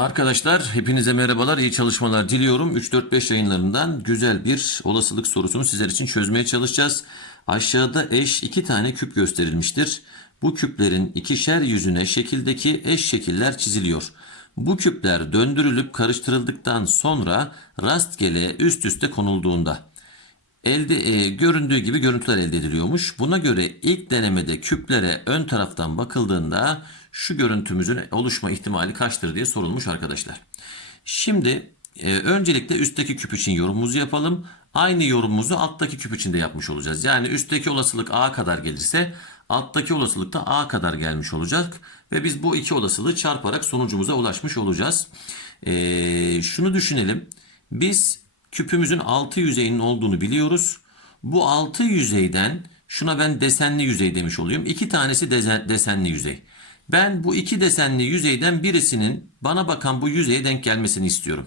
Arkadaşlar hepinize merhabalar, iyi çalışmalar diliyorum. 3-4-5 yayınlarından güzel bir olasılık sorusunu sizler için çözmeye çalışacağız. Aşağıda eş iki tane küp gösterilmiştir. Bu küplerin ikişer yüzüne şekildeki eş şekiller çiziliyor. Bu küpler döndürülüp karıştırıldıktan sonra rastgele üst üste konulduğunda elde e, göründüğü gibi görüntüler elde ediliyormuş. Buna göre ilk denemede küplere ön taraftan bakıldığında şu görüntümüzün oluşma ihtimali kaçtır diye sorulmuş arkadaşlar. Şimdi e, öncelikle üstteki küp için yorumumuzu yapalım. Aynı yorumumuzu alttaki küp için de yapmış olacağız. Yani üstteki olasılık a kadar gelirse alttaki olasılık da a kadar gelmiş olacak. Ve biz bu iki olasılığı çarparak sonucumuza ulaşmış olacağız. E, şunu düşünelim. Biz küpümüzün altı yüzeyinin olduğunu biliyoruz. Bu altı yüzeyden şuna ben desenli yüzey demiş oluyorum. İki tanesi desen- desenli yüzey. Ben bu iki desenli yüzeyden birisinin bana bakan bu yüzeye denk gelmesini istiyorum.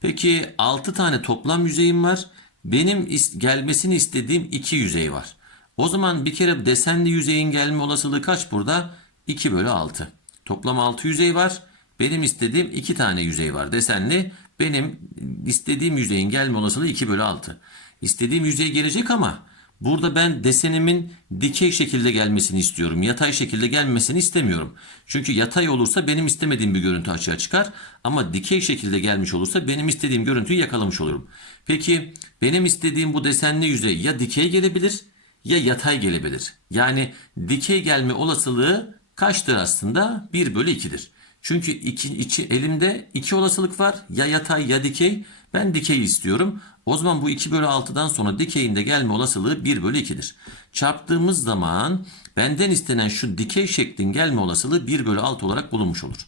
Peki 6 tane toplam yüzeyim var. Benim gelmesini istediğim 2 yüzey var. O zaman bir kere desenli yüzeyin gelme olasılığı kaç burada? 2 bölü 6. Toplam 6 yüzey var. Benim istediğim 2 tane yüzey var desenli. Benim istediğim yüzeyin gelme olasılığı 2 bölü 6. İstediğim yüzey gelecek ama burada ben desenimin dikey şekilde gelmesini istiyorum. Yatay şekilde gelmesini istemiyorum. Çünkü yatay olursa benim istemediğim bir görüntü açığa çıkar. Ama dikey şekilde gelmiş olursa benim istediğim görüntüyü yakalamış olurum. Peki benim istediğim bu desenli yüzey ya dikey gelebilir ya yatay gelebilir. Yani dikey gelme olasılığı kaçtır aslında? 1 bölü 2'dir. Çünkü iki, içi, elimde iki olasılık var. Ya yatay ya dikey. Ben dikey istiyorum. O zaman bu 2 bölü 6'dan sonra dikeyin de gelme olasılığı 1 bölü 2'dir. Çarptığımız zaman benden istenen şu dikey şeklin gelme olasılığı 1 bölü 6 olarak bulunmuş olur.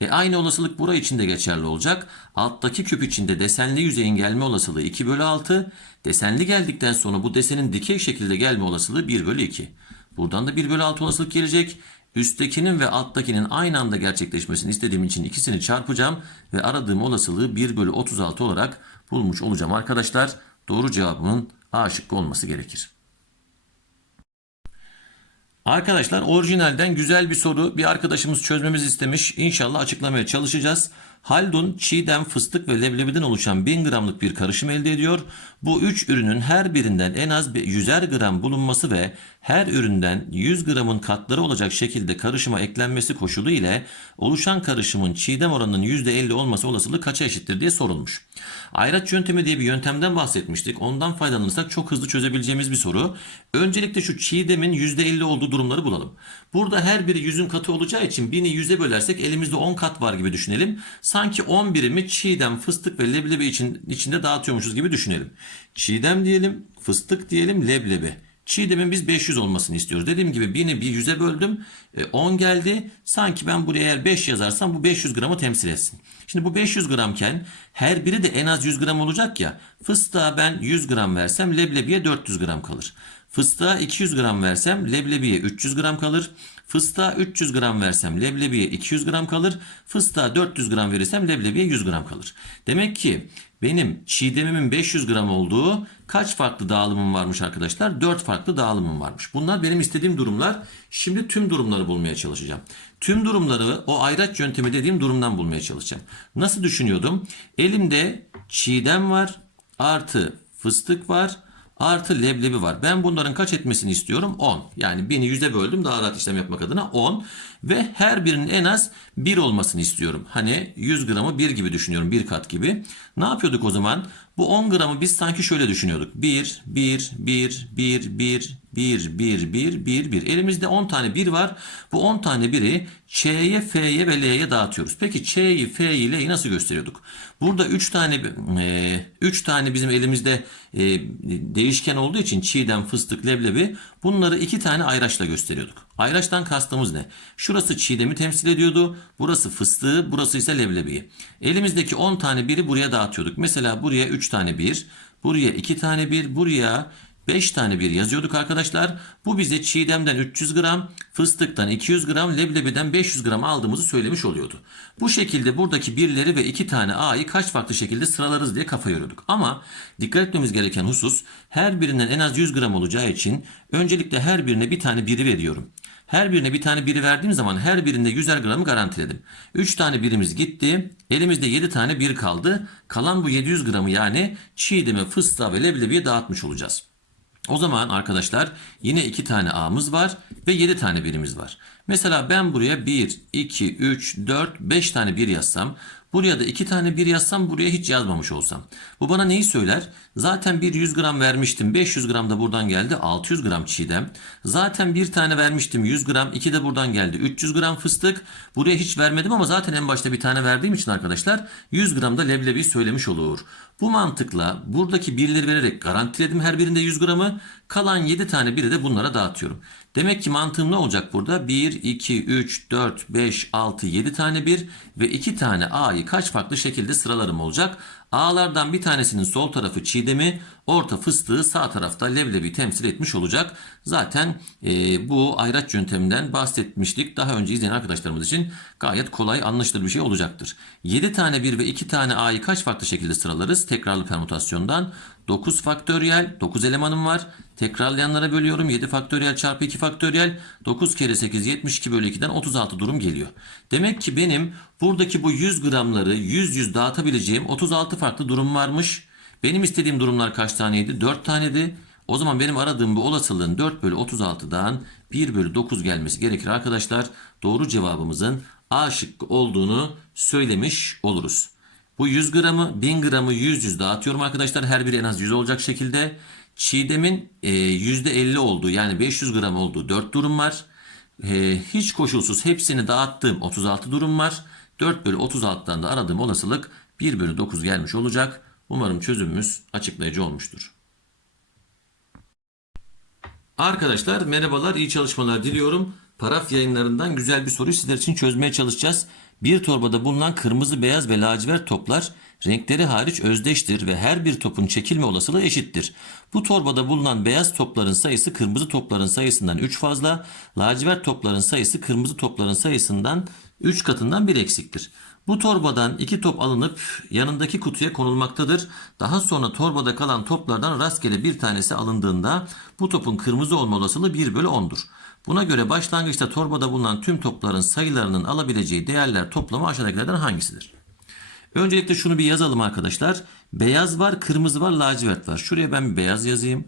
E aynı olasılık bura için de geçerli olacak. Alttaki küp içinde desenli yüzeyin gelme olasılığı 2 bölü 6. Desenli geldikten sonra bu desenin dikey şekilde gelme olasılığı 1 bölü 2. Buradan da 1 bölü 6 olasılık gelecek. Üsttekinin ve alttakinin aynı anda gerçekleşmesini istediğim için ikisini çarpacağım ve aradığım olasılığı 1 bölü 36 olarak bulmuş olacağım arkadaşlar. Doğru cevabımın A şıkkı olması gerekir. Arkadaşlar orijinalden güzel bir soru bir arkadaşımız çözmemizi istemiş. İnşallah açıklamaya çalışacağız. Haldun, çiğdem, fıstık ve leblebiden oluşan 1000 gramlık bir karışım elde ediyor. Bu 3 ürünün her birinden en az bir 100'er gram bulunması ve her üründen 100 gramın katları olacak şekilde karışıma eklenmesi koşulu ile oluşan karışımın çiğdem oranının %50 olması olasılığı kaça eşittir diye sorulmuş. Ayraç yöntemi diye bir yöntemden bahsetmiştik. Ondan faydalanırsak çok hızlı çözebileceğimiz bir soru. Öncelikle şu çiğdemin %50 olduğu durumları bulalım. Burada her biri 100'ün katı olacağı için 1000'i 100'e bölersek elimizde 10 kat var gibi düşünelim. Sanki 10 birimi çiğdem, fıstık ve leblebi için, içinde dağıtıyormuşuz gibi düşünelim. Çiğdem diyelim, fıstık diyelim, leblebi. Çiğdemin biz 500 olmasını istiyoruz. Dediğim gibi 1000'i bir 100'e böldüm. E, 10 geldi. Sanki ben buraya eğer 5 yazarsam bu 500 gramı temsil etsin. Şimdi bu 500 gramken her biri de en az 100 gram olacak ya. Fıstığa ben 100 gram versem leblebiye 400 gram kalır. Fıstığa 200 gram versem leblebiye 300 gram kalır. Fıstığa 300 gram versem leblebiye 200 gram kalır. Fıstığa 400 gram verirsem leblebiye 100 gram kalır. Demek ki benim çiğdemimin 500 gram olduğu kaç farklı dağılımım varmış arkadaşlar? 4 farklı dağılımım varmış. Bunlar benim istediğim durumlar. Şimdi tüm durumları bulmaya çalışacağım. Tüm durumları o ayraç yöntemi dediğim durumdan bulmaya çalışacağım. Nasıl düşünüyordum? Elimde çiğdem var artı fıstık var artı leblebi var. Ben bunların kaç etmesini istiyorum? 10. Yani 1000'i 100'e böldüm daha rahat işlem yapmak adına 10. Ve her birinin en az 1 olmasını istiyorum. Hani 100 gramı 1 gibi düşünüyorum. 1 kat gibi. Ne yapıyorduk o zaman? Bu 10 gramı biz sanki şöyle düşünüyorduk. 1, 1, 1, 1, 1, 1, 1, 1, 1, 1. Elimizde 10 tane 1 var. Bu 10 tane 1'i Ç'ye, F'ye ve L'ye dağıtıyoruz. Peki Ç'yi, F'yi, L'yi nasıl gösteriyorduk? Burada 3 tane 3 tane bizim elimizde e, değişken olduğu için çiğdem, fıstık, leblebi bunları 2 tane ayraçla gösteriyorduk. Ayraçtan kastımız ne? Şurası çiğdemi temsil ediyordu. Burası fıstığı, burası ise leblebiyi. Elimizdeki 10 tane biri buraya dağıtıyorduk. Mesela buraya 3 tane 1, buraya 2 tane 1, buraya 5 tane bir yazıyorduk arkadaşlar. Bu bize çiğdemden 300 gram, fıstıktan 200 gram, leblebiden 500 gram aldığımızı söylemiş oluyordu. Bu şekilde buradaki birleri ve 2 tane A'yı kaç farklı şekilde sıralarız diye kafa yoruyorduk. Ama dikkat etmemiz gereken husus her birinden en az 100 gram olacağı için öncelikle her birine bir tane biri veriyorum. Her birine bir tane biri verdiğim zaman her birinde 100'er gramı garantiledim. 3 tane birimiz gitti. Elimizde 7 tane bir kaldı. Kalan bu 700 gramı yani çiğdeme, fıstığa ve leblebiye dağıtmış olacağız. O zaman arkadaşlar yine 2 tane A'mız var ve 7 tane birimiz var. Mesela ben buraya 1, 2, 3, 4, 5 tane bir yazsam, buraya da 2 tane bir yazsam, buraya hiç yazmamış olsam. Bu bana neyi söyler? Zaten bir 100 gram vermiştim, 500 gram da buradan geldi, 600 gram çiğdem. Zaten bir tane vermiştim 100 gram, 2 de buradan geldi, 300 gram fıstık. Buraya hiç vermedim ama zaten en başta bir tane verdiğim için arkadaşlar 100 gram da leblebi söylemiş olur. Bu mantıkla buradaki birleri vererek garantiledim her birinde 100 gramı. Kalan 7 tane biri de bunlara dağıtıyorum. Demek ki mantığım ne olacak burada? 1, 2, 3, 4, 5, 6, 7 tane bir ve 2 tane A'yı kaç farklı şekilde sıralarım olacak? A'lardan bir tanesinin sol tarafı çiğdemi, orta fıstığı sağ tarafta leblebi temsil etmiş olacak. Zaten e, bu ayraç yönteminden bahsetmiştik. Daha önce izleyen arkadaşlarımız için gayet kolay anlaşılır bir şey olacaktır. 7 tane 1 ve 2 tane A'yı kaç farklı şekilde sıralarız? Tekrarlı permütasyondan 9 faktöriyel 9 elemanım var. Tekrarlayanlara bölüyorum. 7 faktöriyel çarpı 2 faktöriyel 9 kere 8 72 bölü 2'den 36 durum geliyor. Demek ki benim buradaki bu 100 gramları 100 100 dağıtabileceğim 36 farklı durum varmış. Benim istediğim durumlar kaç taneydi? 4 taneydi. O zaman benim aradığım bu olasılığın 4 bölü 36'dan 1 bölü 9 gelmesi gerekir arkadaşlar. Doğru cevabımızın A şıkkı olduğunu söylemiş oluruz. Bu 100 gramı 1000 gramı 100 100 dağıtıyorum arkadaşlar. Her biri en az 100 olacak şekilde. Çiğdemin e, %50 olduğu yani 500 gram olduğu 4 durum var. E, hiç koşulsuz hepsini dağıttığım 36 durum var. 4 bölü 36'dan da aradığım olasılık 1 bölü 9 gelmiş olacak. Umarım çözümümüz açıklayıcı olmuştur. Arkadaşlar merhabalar, iyi çalışmalar diliyorum. Paraf yayınlarından güzel bir soruyu sizler için çözmeye çalışacağız. Bir torbada bulunan kırmızı, beyaz ve lacivert toplar renkleri hariç özdeştir ve her bir topun çekilme olasılığı eşittir. Bu torbada bulunan beyaz topların sayısı kırmızı topların sayısından 3 fazla, lacivert topların sayısı kırmızı topların sayısından 3 katından 1 eksiktir. Bu torbadan iki top alınıp yanındaki kutuya konulmaktadır. Daha sonra torbada kalan toplardan rastgele bir tanesi alındığında bu topun kırmızı olma olasılığı 1 bölü 10'dur. Buna göre başlangıçta torbada bulunan tüm topların sayılarının alabileceği değerler toplamı aşağıdakilerden hangisidir? Öncelikle şunu bir yazalım arkadaşlar. Beyaz var, kırmızı var, lacivert var. Şuraya ben bir beyaz yazayım.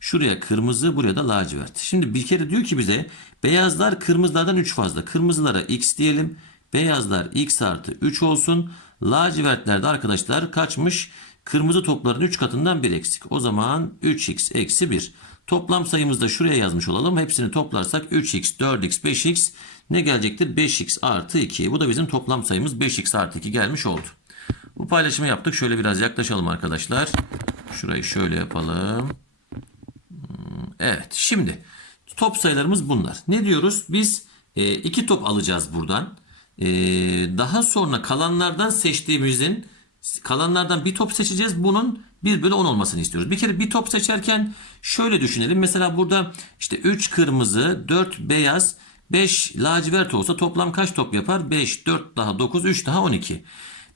Şuraya kırmızı, buraya da lacivert. Şimdi bir kere diyor ki bize beyazlar kırmızılardan 3 fazla. Kırmızılara x diyelim. Beyazlar x artı 3 olsun. Lacivertlerde arkadaşlar kaçmış? Kırmızı topların 3 katından 1 eksik. O zaman 3x eksi 1. Toplam sayımızı da şuraya yazmış olalım. Hepsini toplarsak 3x, 4x, 5x ne gelecektir? 5x artı 2. Bu da bizim toplam sayımız 5x artı 2 gelmiş oldu. Bu paylaşımı yaptık. Şöyle biraz yaklaşalım arkadaşlar. Şurayı şöyle yapalım. Evet şimdi top sayılarımız bunlar. Ne diyoruz? Biz e, iki top alacağız buradan. E, daha sonra kalanlardan seçtiğimizin kalanlardan bir top seçeceğiz. Bunun 1 bölü 10 olmasını istiyoruz. Bir kere bir top seçerken şöyle düşünelim. Mesela burada işte 3 kırmızı, 4 beyaz, 5 lacivert olsa toplam kaç top yapar? 5, 4 daha 9, 3 daha 12.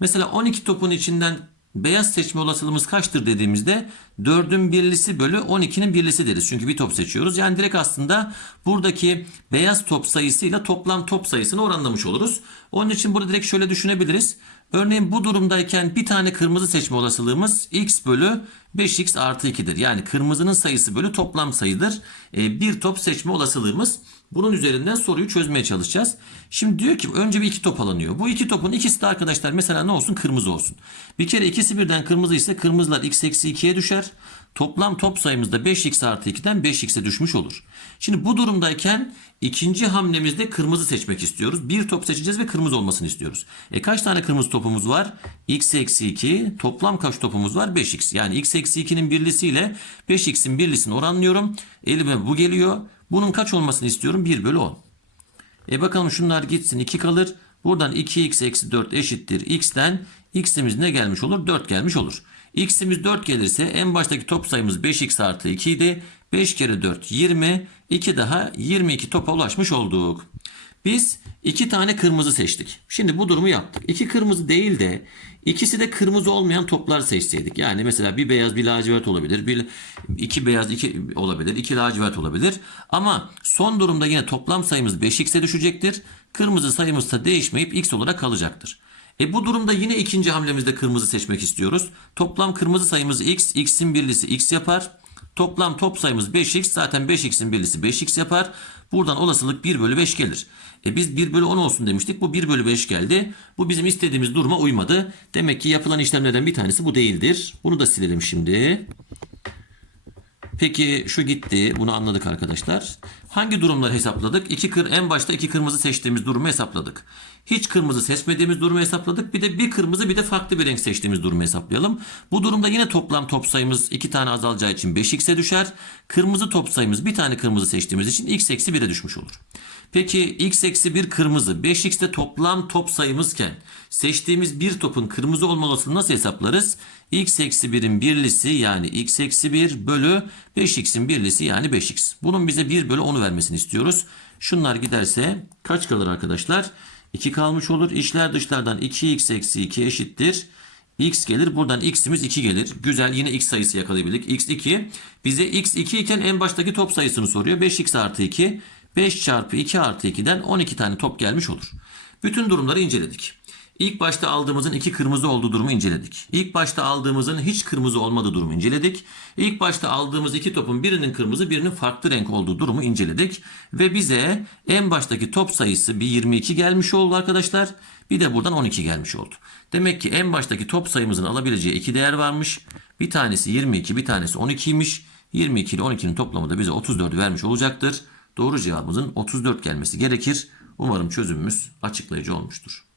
Mesela 12 topun içinden beyaz seçme olasılığımız kaçtır dediğimizde 4'ün birlisi bölü 12'nin birlisi deriz. Çünkü bir top seçiyoruz. Yani direkt aslında buradaki beyaz top sayısıyla toplam top sayısını oranlamış oluruz. Onun için burada direkt şöyle düşünebiliriz. Örneğin bu durumdayken bir tane kırmızı seçme olasılığımız x bölü 5x artı 2'dir. Yani kırmızının sayısı bölü toplam sayıdır. Ee, bir top seçme olasılığımız. Bunun üzerinden soruyu çözmeye çalışacağız. Şimdi diyor ki önce bir iki top alınıyor. Bu iki topun ikisi de arkadaşlar mesela ne olsun? Kırmızı olsun. Bir kere ikisi birden kırmızı ise kırmızılar x eksi 2'ye düşer. Toplam top sayımız da 5x artı 2'den 5x'e düşmüş olur. Şimdi bu durumdayken ikinci hamlemizde kırmızı seçmek istiyoruz. Bir top seçeceğiz ve kırmızı olmasını istiyoruz. E kaç tane kırmızı topumuz var? x eksi 2 toplam kaç topumuz var? 5x. Yani x eksi 2'nin birlisiyle 5x'in birlisini oranlıyorum. Elime bu geliyor. Bunun kaç olmasını istiyorum? 1 bölü 10. E bakalım şunlar gitsin 2 kalır. Buradan 2x eksi 4 eşittir x'ten x'imiz ne gelmiş olur? 4 gelmiş olur. x'imiz 4 gelirse en baştaki top sayımız 5x artı 2 idi. 5 kere 4 20. 2 daha 22 topa ulaşmış olduk. Biz iki tane kırmızı seçtik. Şimdi bu durumu yaptık. İki kırmızı değil de ikisi de kırmızı olmayan toplar seçseydik. Yani mesela bir beyaz bir lacivert olabilir. Bir, iki beyaz iki olabilir. iki lacivert olabilir. Ama son durumda yine toplam sayımız 5x'e düşecektir. Kırmızı sayımız da değişmeyip x olarak kalacaktır. E bu durumda yine ikinci hamlemizde kırmızı seçmek istiyoruz. Toplam kırmızı sayımız x, x'in birlisi x yapar. Toplam top sayımız 5x zaten 5x'in birlisi 5x yapar. Buradan olasılık 1 bölü 5 gelir. E biz 1 bölü 10 olsun demiştik. Bu 1 bölü 5 geldi. Bu bizim istediğimiz duruma uymadı. Demek ki yapılan işlemlerden bir tanesi bu değildir. Bunu da silelim şimdi. Peki şu gitti. Bunu anladık arkadaşlar. Hangi durumları hesapladık? İki kır, en başta iki kırmızı seçtiğimiz durumu hesapladık. Hiç kırmızı seçmediğimiz durumu hesapladık. Bir de bir kırmızı bir de farklı bir renk seçtiğimiz durumu hesaplayalım. Bu durumda yine toplam top sayımız iki tane azalacağı için 5x'e düşer. Kırmızı top sayımız bir tane kırmızı seçtiğimiz için x eksi 1'e düşmüş olur. Peki x eksi 1 kırmızı 5x'te toplam top sayımızken seçtiğimiz bir topun kırmızı olma nasıl hesaplarız? x eksi 1'in birlisi yani x eksi 1 bölü 5x'in birlisi yani 5x. Bunun bize 1 bölü 10'u vermesini istiyoruz. Şunlar giderse kaç kalır arkadaşlar? 2 kalmış olur. İçler dışlardan 2x eksi 2 eşittir. x gelir. Buradan x'imiz 2 gelir. Güzel yine x sayısı yakalayabildik. x 2. Bize x 2 iken en baştaki top sayısını soruyor. 5x artı 2. 5 çarpı 2 artı 2'den 12 tane top gelmiş olur. Bütün durumları inceledik. İlk başta aldığımızın iki kırmızı olduğu durumu inceledik. İlk başta aldığımızın hiç kırmızı olmadığı durumu inceledik. İlk başta aldığımız iki topun birinin kırmızı birinin farklı renk olduğu durumu inceledik. Ve bize en baştaki top sayısı bir 22 gelmiş oldu arkadaşlar. Bir de buradan 12 gelmiş oldu. Demek ki en baştaki top sayımızın alabileceği iki değer varmış. Bir tanesi 22 bir tanesi 12'ymiş. 22 ile 12'nin toplamı da bize 34 vermiş olacaktır. Doğru cevabımızın 34 gelmesi gerekir. Umarım çözümümüz açıklayıcı olmuştur.